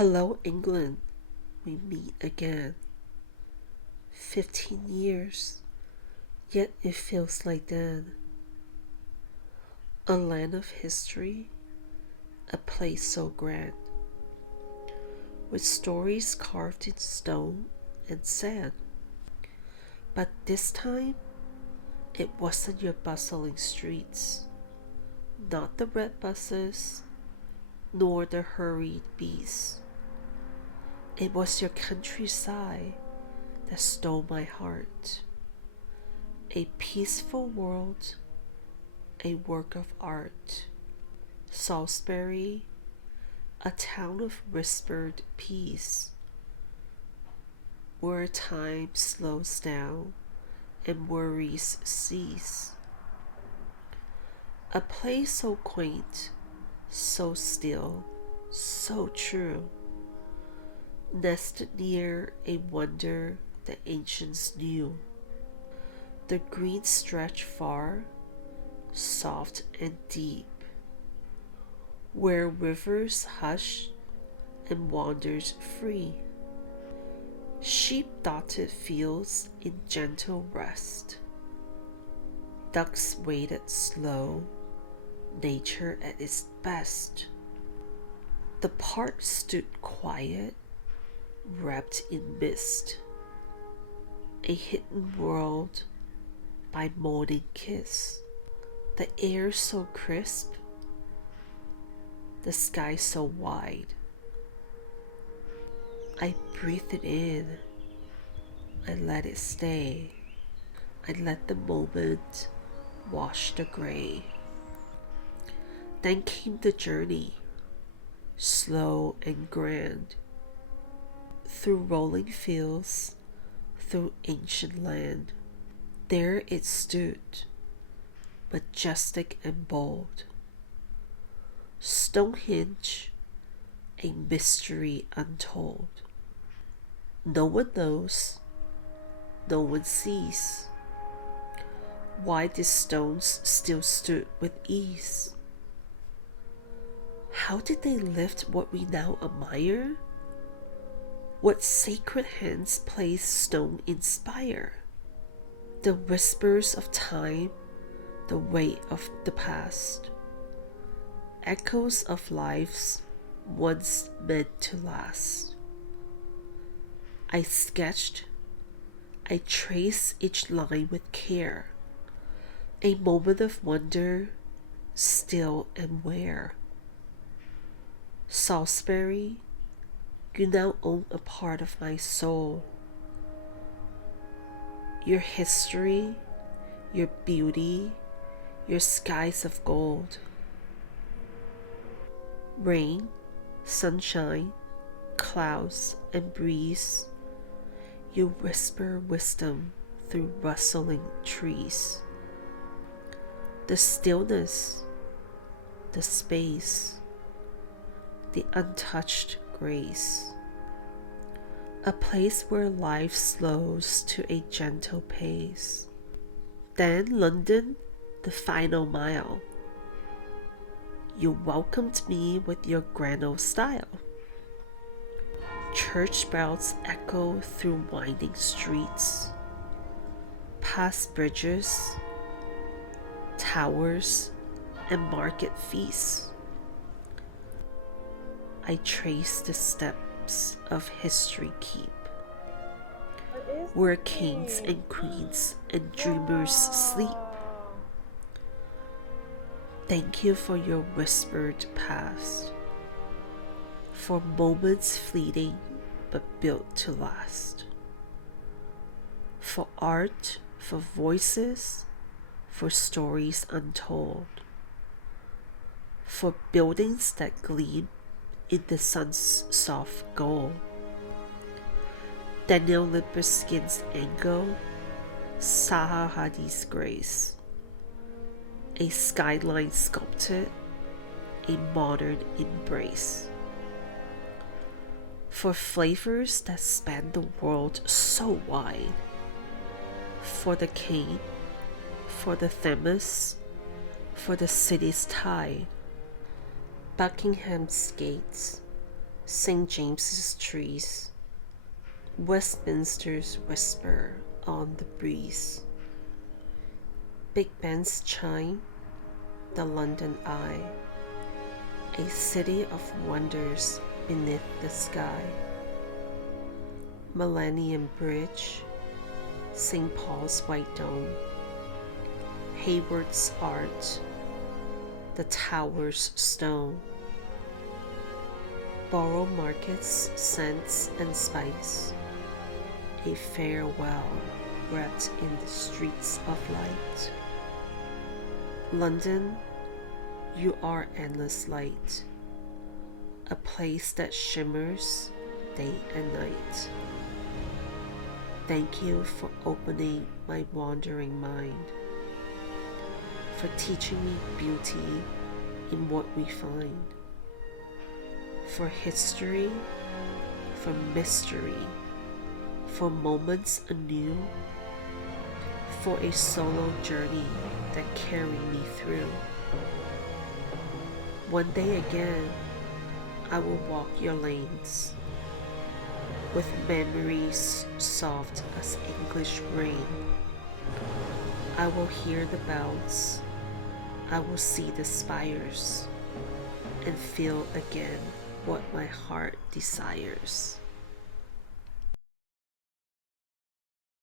Hello, England. We meet again. 15 years, yet it feels like then. A land of history, a place so grand, with stories carved in stone and sand. But this time, it wasn't your bustling streets, not the red buses, nor the hurried bees. It was your countryside that stole my heart. A peaceful world, a work of art. Salisbury, a town of whispered peace, where time slows down and worries cease. A place so quaint, so still, so true, nested near a wonder the ancients knew. The green stretched far, soft and deep, where rivers hush and wanders free. Sheep dotted fields in gentle rest. Ducks waded slow, nature at its best. The park stood quiet, wrapped in mist, a hidden world by morning kiss. The air so crisp, the sky so wide. I breathed it in, I let it stay, I let the moment wash the gray. Then came the journey, slow and grand, through rolling fields, through ancient land. There it stood, majestic and bold. Stonehenge, a mystery untold. No one knows, no one sees, why these stones still stood with ease. How did they lift what we now admire? What sacred hands place stone inspire? The whispers of time, the weight of the past, echoes of lives once meant to last. I sketched, I traced each line with care, a moment of wonder, still and where. Salisbury, you now own a part of my soul. Your history, your beauty, your skies of gold. Rain, sunshine, clouds, and breeze, you whisper wisdom through rustling trees. The stillness, the space, the untouched grace. A place where life slows to a gentle pace. Then London, the final mile. You welcomed me with your grand old style. Church bells echo through winding streets, past bridges, towers, and market feasts. I trace the steps of history keep, where kings and queens and dreamers sleep. Thank you for your whispered past, for moments fleeting but built to last. For art, for voices, for stories untold. For buildings that gleam in the sun's soft gold. Daniel Libeskind's angle, Zaha Hadid's grace. A skyline sculpted, a modern embrace. For flavors that span the world so wide. For the cane, for the Thames, for the city's tide. Buckingham's gates, St. James's trees, Westminster's whisper on the breeze, Big Ben's chime, the London Eye, a city of wonders beneath the sky, Millennium Bridge, St. Paul's White Dome, Hayward's Art, the Tower's Stone, Borough Market's scents and spice, a farewell wrapped in the streets of light. London, you are endless light, a place that shimmers day and night. Thank you for opening my wandering mind, for teaching me beauty in what we find, for history, for mystery, for moments anew, for a solo journey that carried me through. One day again, I will walk your lanes, with memories soft as English rain. I will hear the bells, I will see the spires, and feel again what my heart desires.